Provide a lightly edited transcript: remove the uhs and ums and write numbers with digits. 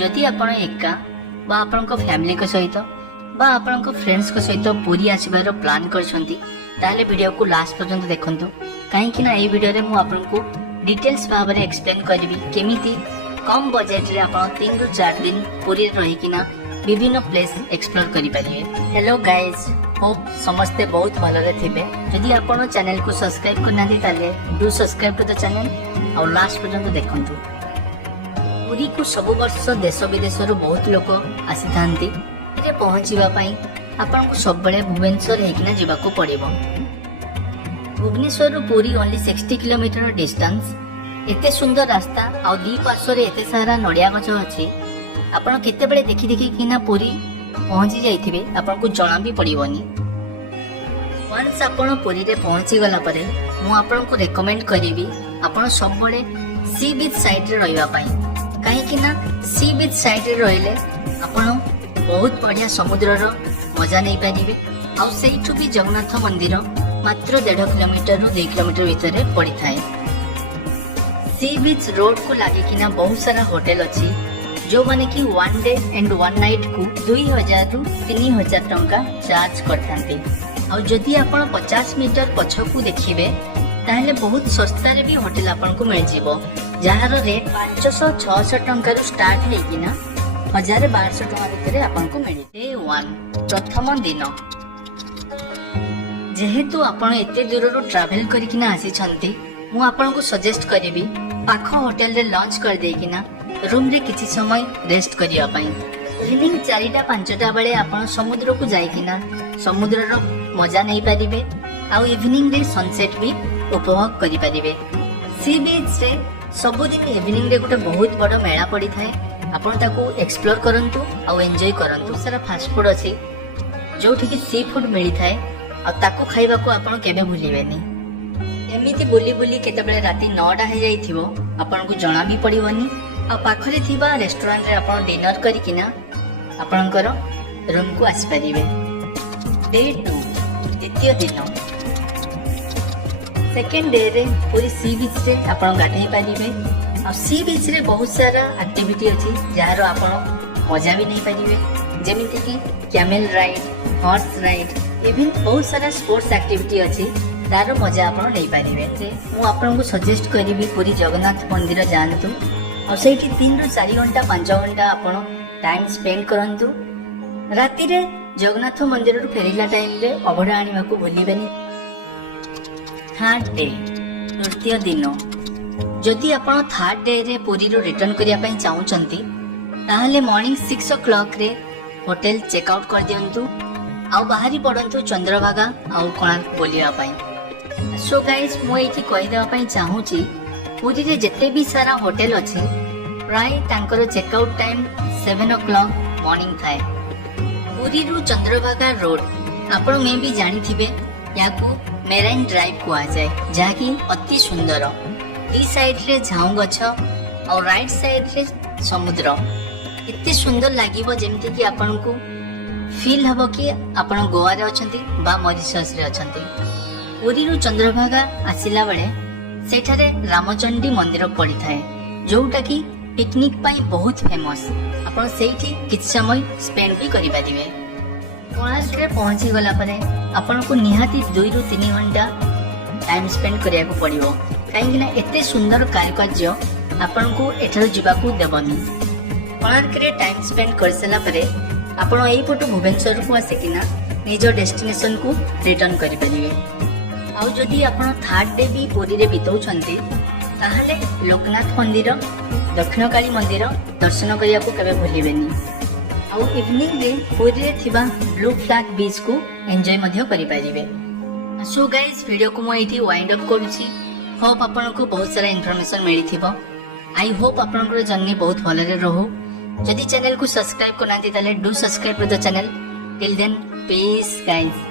जदि आपण एका बा आपणक फैमिली को सहित बा आपणक फ्रेंड्स को सहित पुरी आसबार प्लान करछंती ताले वीडियो को लास्ट पर्यंत देखंतु कहीं ना ये वीडियो रे मु आपनको डिटेल्स भाव में एक्सप्लेन करी केमिति कम बजेट रे आपण 3 रु 4 दिन पुरी रही किना विभिन्न प्लेस एक्सप्लोर करि परिबे। हेलो गाइस, होप समस्ते बहुत भलरे थिबे। जदि आपण चैनल को सब्सक्राइब करना दी ताले do subscribe to the channel और लास्ट पर्यंत देखंतु। पुरी को सब वर्ष देश विदेश बहुत लोक आसी थांती रे पहुंचीबा पई आपण को सब बळे भुवनेश्वर हेकिना जिबाको पड़िबो। Bhubaneswar Puri only 60 kilometre distance. एते सुंदर रास्ता आ दी पार्श्व रे एते सारा नडिया गछ अछि। आपण केते बळे देखि देखि किना पुरी पहुंची जाइथिबे आपण को जणा भी पड़िबोनी। वन्स आपण पुरी रे पहुंची गला परे मु आपण को रेकमेंड करिवि आपण सब बळे सी बीच साइड रे रहिबा पई। काहे कि ना सी बीच साइड रे रहिले आपण बहुत बढ़िया समुद्र रो मजा नहीं पारिबे। आ सेइठु भी जगन्नाथ मंदिर मात्र 1.5 किलोमीटर रु 2 किलोमीटर भीतर पड़ी थाए। सी बीच रोड को लागे कि ना बहुत सारा होटल अच्छी जो माने कि 1 डे एंड 1 नाइट को 2000 रु 3000 टंका चार्ज करथांते। और जदि आपण 50 मीटर पछकू देखिबे ताहले बहुत सस्ता रे भी होटल आपण को मिल जिवो जहार रेट 500-600 टंका रु स्टार्ट हे कि ना 1200 टंका भीतर आपण को मिले। डे 1 प्रथम दिन जेहेतु आपण एते दूर रो ट्रैवल करिकिना आसी छंती मु आपण को सजेस्ट करिवि पाख होटल रे लंच कर दे किना रूम रे किछि समय रेस्ट करिया पई। इवनिंग 4टा-5टा बेले आपण समुद्र को जाई किना समुद्र रो मजा नहीं पारिबे आ इवनिंग रे सनसेट भी उपभोग करि पारिबे। सी बीच रे सब दिन इवनिंग रे गोटे बहुत बड़ मेला पड़ी थाए। आपण ताको एक्सप्लोर करंतु आ एन्जॉय करंतु। सारा फास्ट फूड अछि जोठी कि सी फूड मिली थाए आ ताको खाइबा को आपण केबे भूलिबेनी। एमिति बुली बुली केतेबेले राती 9टा हे जाइथिबो आपण को जणा भी पड़िबोनी। आ पाखरे थिबा रेस्टोरेंट रे आपण डिनर करी किना आपणकर रूम को आसी परिबे। डे 2 द्वितीय दिन सेकेंड डे रे पूरी सी बीच रे आपण गाधई परिबे। आ सी बीच रे बहुत सारा एक्टिविटी अछि जहारो आपण मजा भी नहीं परिबे जेमिति कि camel ride, horse ride, even बहुत सारा स्पोर्ट्स एक्टिविटी अछि तारो मजा आपण नहीं पारिबे। मु आपण को सजेस्ट करिवि पूरी जगन्नाथ मंदिर जानतु और सेठी 3 रु 4 घंटा 5 घंटा आपण टाइम स्पेंड करंतु। राती रे जगन्नाथ मंदिर रु फेरिला टाइम रे अभडा आनिबा को भूलिबेनी। थर्ड डे तृतीय दिन जदि आपण थर्ड डे रे पुरी रो रिटर्न करिया पई चाहउचंती ताहले मॉर्निंग 6 o'clock रे होटल चेकआउट कर दियंतु आ बाहरी पड़ंतु चंद्रभागा आ कोणार्क बोलिया पई। सो गाइस मु एठी कहि देबा पई चाहूची पुरी रे जते भी सारा होटल अछि प्राय तांकर चेकआउट टाइम 7 o'clock मॉर्निंग थाए। पुरी रु चंद्रभागा रोड आपण में भी जानि थिबे याकू मेराइन ड्राइव को आ जाए जाकी अति सुंदर। दी साइड रे झाऊ गछ और राइट साइड रे समुद्र इतने सुंदर लागिवो जेमति कि आपण को फील हबो कि आपण गोवा रे अछंती बा मॉरिशस रे अछंती। पुरी रु चंद्रभागा आसिला बेले सेठारे रामचंडी मंदिर पड़ी थाए जोटा कि पिकनिक पाई बहुत फेमस। आपण सेठी किछ समय स्पेंड भी करि पारिबे। कोणार्क रे पहुंची गला परे आपण को निहाती 2 रु 3 घंटा टाइम स्पेंड करिया को पड़िबो काहे कि ना एते सुंदर कारुकार्य आपण को एठार जिबा को देबनी। कोणार्क रे टाइम स्पेंड कर सला परे आपण एई फोटो भुवनेश्वर को आसे किना निज डेस्टिनेशन को रिटर्न करि परिबे। आउ जदि आपण थर्ड डे भी पुरी रे बितौछंती ताहले लोकनाथ मंदिर, दक्षिणकाली मंदिर दर्शन करिया को केबे भूलिबेनी। आउ इवनिंग रे पुरी रे थिबा ब्लू फ्लैग बीच को एन्जॉय मध्य करि परिबे। सो गाइस वीडियो को मु एठी वाइंड अप करूची। होप आपण को बहुत सारा इन्फॉर्मेशन मिली थिबो। आई होप आपण को जर्नी बहुत भलरे रहू। जदि चैनल को सब्सक्राइब करनांती ताले do subscribe to the channel. Till then peace guys.